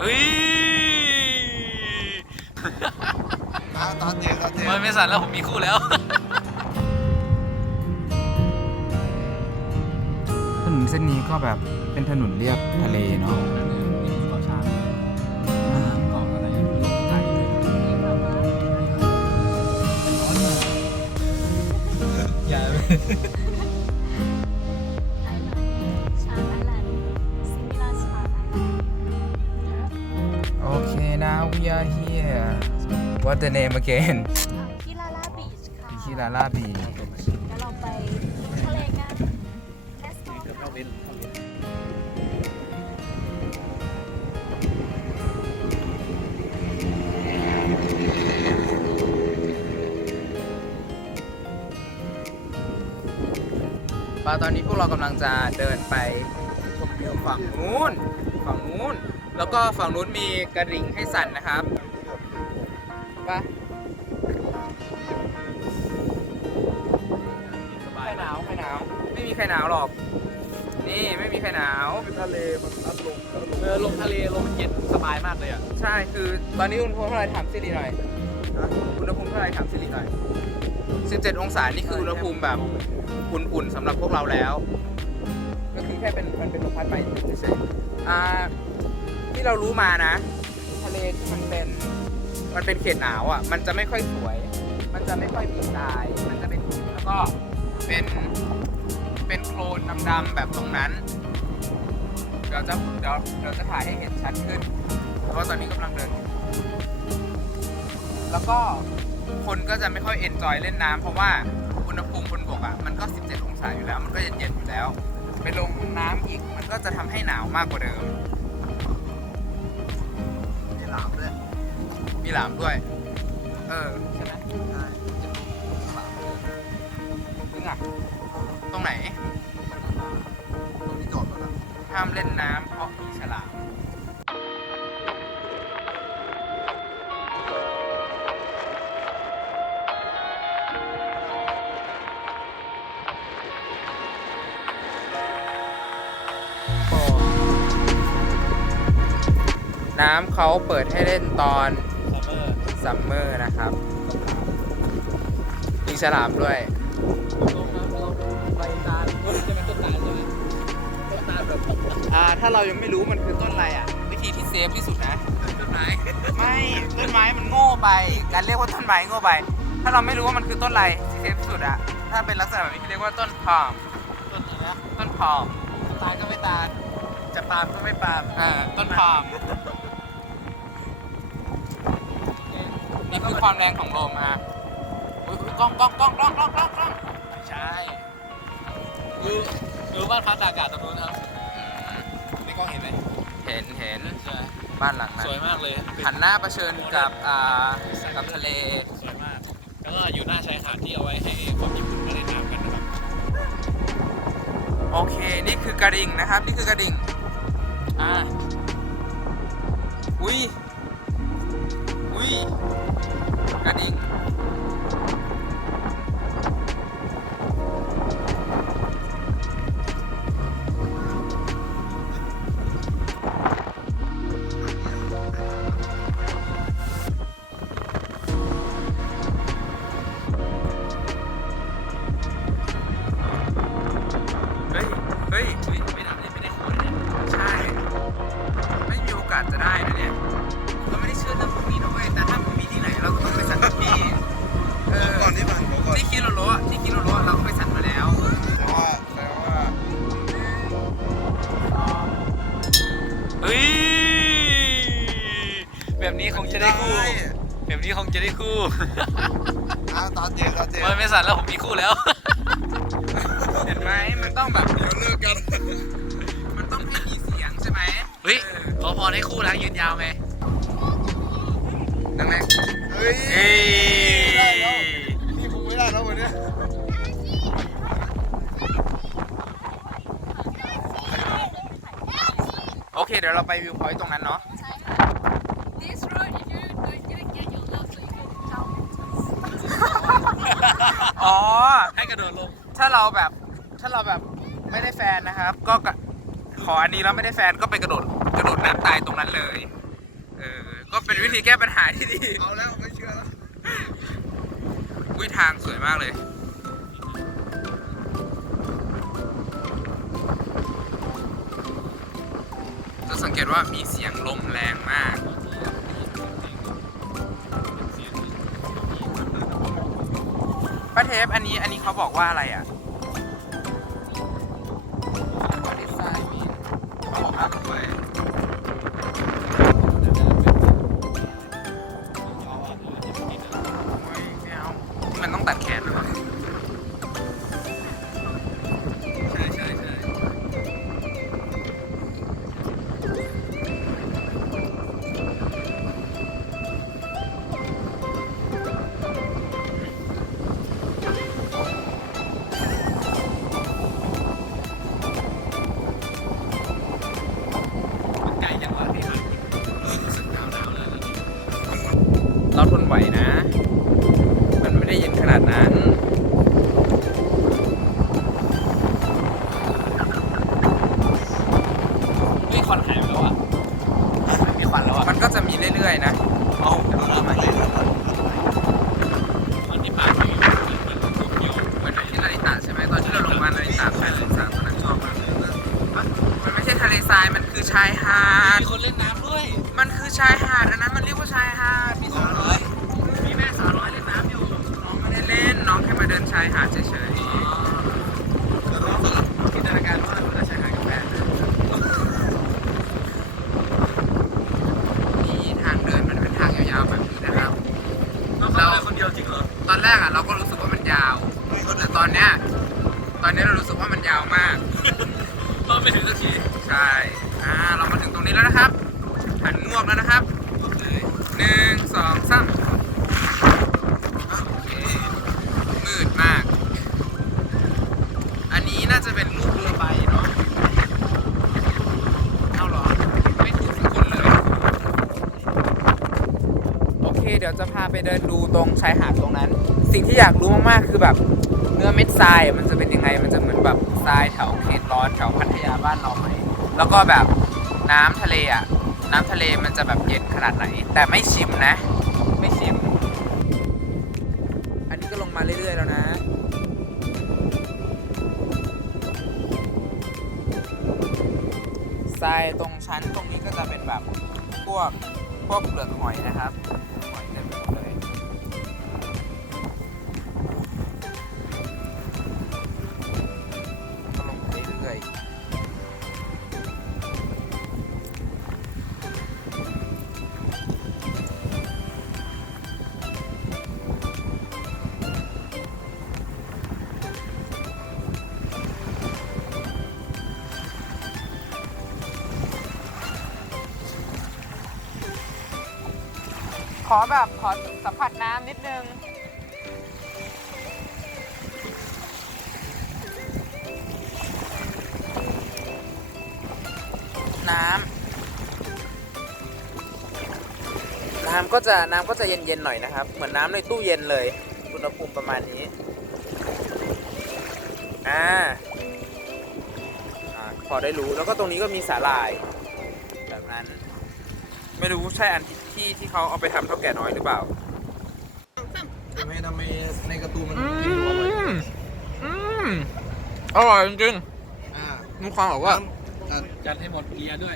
เฮ้ยตาตาเตียงตาเตียงมันไม่สั่นแล้วผมมีคู่แล้วถนนเส้นนี้ก็แบบเป็นถนนเรียบทะเลเนาะ we are here what the name again ที่ลาลาบีชค่ะที่ลาลาบีแล้วเราไปทะเลกัน Let's go เข้าเว้นเข้าเว้นปาตอนนี้พวกเรากำลังจะเดินไปชมวิวฝั่งนู้นฝั่งนู้น แล้วก็ฝั่งนู้นมีกระดิ่งให้สั่นนะครับปะสใคบารยหนาวใครหนาว ไม่มีใครหนาวหรอก นี่ไม่มีใครหนาว ทะเลมันพัดลมแล้วลมเออลงทะเลลมเย็นสบายมากเลยอะ ใช่คือตอนนี้อุณหภูมิเท่าไหร่ถามสิริหน่อยอุณหภูมิเท่าไหร่ถามสิริหน่อย 17 องศานี่คืออุณหภูมิแบบอุ่นๆสำหรับพวกเราแล้ว ก็คือแค่เป็นมันเป็นลมพัดไปเฉยๆอ่า ที่เรารู้มานะ ทะเลที่มันเป็น มันเป็นเขตหนาวอะ มันจะไม่ค่อยสวย มันจะไม่ค่อยมีทราย มันจะเป็นหินแล้วก็เป็นเป็นโคลนดำๆแบบตรงนั้น เดี๋ยวจะเดี๋ยวเดี๋ยวจะถ่ายให้เห็นชัดขึ้น เพราะว่าตอนนี้กำลังเดินอยู่แล้วก็คนก็จะไม่ค่อยเอนจอยเล่นน้ำเพราะว่าอุณหภูมิบนบกอะมันก็ 17 องศาอยู่แล้ว มันก็เย็นๆอยู่แล้ว ไปลงน้ำอีกมันก็จะทำให้หนาวมากกว่าเดิมมี หลามด้วยมีหลามด้วย เออ ใช่ไหมใช่จริงอะตรงไหน ตรงนี้จอดรถอะห้ามเล่นน้ำเพราะมีฉลาม น้ำเขาเปิดให้เล่นตอนซัมเมอร์ซัมเมอร์นะครับมีฉลามด้วย ลงน้ำเราใบตาลจะเป็นต้นตาลใช่ไหมต้นตาลแบบอ่า ถ้าเรายังไม่รู้มันคือต้นอะไรอะ วิธีที่เซฟที่สุดนะ ต้นไม้ไม่ต้นไม้มันโง่ไปการเรียกว่าต้นไม้โง่ไป ถ้าเราไม่รู้ว่ามันคือต้นอะไรที่เซฟที่สุดอะถ้าเป็นลักษณะแบบนี้เรียกว่าต้นพอมต้นอะไรนะต้นพอมตายก็ไม่ตาลจะปาล์มก็ไม่ปาล์มอ่าต้นพอม นี่คือความแรงของลมอะอุ๊ยอุ๊ยกล้องกล้องกล้องกล้องกล้องกล้องกล้องใช่คือดูบ้านพักตากอากาศตรงนู้นครับในกล้องเห็นไหมเห็นเห็นใช่บ้านหลังนั้สนวยมากเลยเป็นหันหน้าเผชิญกับอ่ากับทะเล สวยมาก แล้วก็อยู่หน้าชายหาดที่เอาไว้ให้ความญี่ปุ่นมาเล่นน้ำกันนะครับ โอเค นี่คือกระดิ่งนะครับ นี่คือกระดิ่ง อ่า อุ้ย อุ้ย กระดิ่ง แบบนี้คงจะได้คู่ แบบนี้คงจะได้คู่ตาตาเตียงตาเตียงมันไม่สั่นแล้วผมมีคู่แล้ว เห็นไหมมันต้องแบบ เดี๋ยวเลิกกันมันต้องให้มีเสียงใช่ไหมเฮ้ยออขอพรให้คู่รักยืนยาวไงดังนั้นเฮ้ยเอ้ยได้แล้วนี่คงไม่ได้แล้ววันเนี้ยโอเค เดี๋ยวเราไปวิวพอยต์ตรงนั้นเนาะ กระโดดลง ถ้าเราแบบถ้าเราแบบไม่ได้แฟนนะครับ ก็กะขออันนี้แล้วไม่ได้แฟนก็ไปกระโดดกระโดดน้ำตายตรงนั้นเลยก็เป็นวิธีแก้ปัญหาที่ดีเอาแล้วไม่เชื่อแล้ววิทางสวยมากเลยจะสังเกตว่ามีเสียงลมแรงมาก ป้าเทปอันนี้อันนี้เขาบอกว่าอะไรอะเขาบอกว่าด้วยไม่เอานี่มันต้องตัดแขนหรอใทนไหวนะ มันไม่ได้เย็นขนาดนั้นเฮ้ยควันหายไปแล้วอะมีควันแล้วอะ มันก็จะมีเรื่อยๆนะ เอาเดี๋ยวเรามาเล่นมัน มันไม่ใช่ทะเลทรายมันคือชายหาด มีคนเล่นน้ำด้วย มันคือชายหาดอันนั้นมันเรียกว่าชายหาดมีสาวน้อยมีแม่สาวน้อยเล่นน้ำอยู่ น้องไม่ได้เล่น น้องแค่มาเดินชายหาดเฉยจินตนาการว่าเราจะใช้หางกับแม่ๆนี่ทางเดินมันเป็นทางยาวๆแบบนี้นะครับเราเล่นคนเดียวจริงเหรอตอนแรกอะเราก็รู้สึกว่ามันยาวแต่ตอนเนี้ย ตอนนี้เรารู้สึกว่ามันยาวมาก แล้วนะครับ หันงวกแล้วนะครับโอเคหนึ่งสองสามโอเคมืดมาก อันนี้น่าจะเป็นรูปเรือใบเนาะเอาหรอ ไม่ถูกสักคนเลย โอเค เดี๋ยวจะพาไปเดินดูตรงชายหาดตรงนั้น สิ่งที่อยากรู้มากๆ คือแบบเนื้อเม็ดทรายมันจะเป็นยังไง มันจะเหมือนแบบทรายแถวเขตร้อนแถวพัทยาบ้านเราไหม แล้วก็แบบ น้ำทะเลอะ น้ำทะเลมันจะแบบเย็นขนาดไหน แต่ไม่ชิมนะ ไม่ชิม อันนี้ก็ลงมาเรื่อย ๆ แล้วนะทรายตรงชั้นตรงนี้ก็จะเป็นแบบพวกพวกเปลือกหอยนะครับ ขอแบบขอสัมผัสน้ำนิดนึง น้ำน้ำก็จะน้ำก็จะเย็นๆหน่อยนะครับ เหมือนน้ำในตู้เย็นเลยอุณหภูมิประมาณนี้ อ่าพอได้รู้แล้วก็ตรงนี้ก็มีสาหร่ายแบบนั้น ไม่รู้ใช่อันที่ที่ที่เขาเอาไปทำเท่าแก่น้อยหรือเปล่า ทำไมทำไมในการ์ตูนมันอืกินดูอร่อยมอืมอร่อยจริงอ่าๆมีความแบบว่า อ่าจัดให้หมดเกียร์ด้วย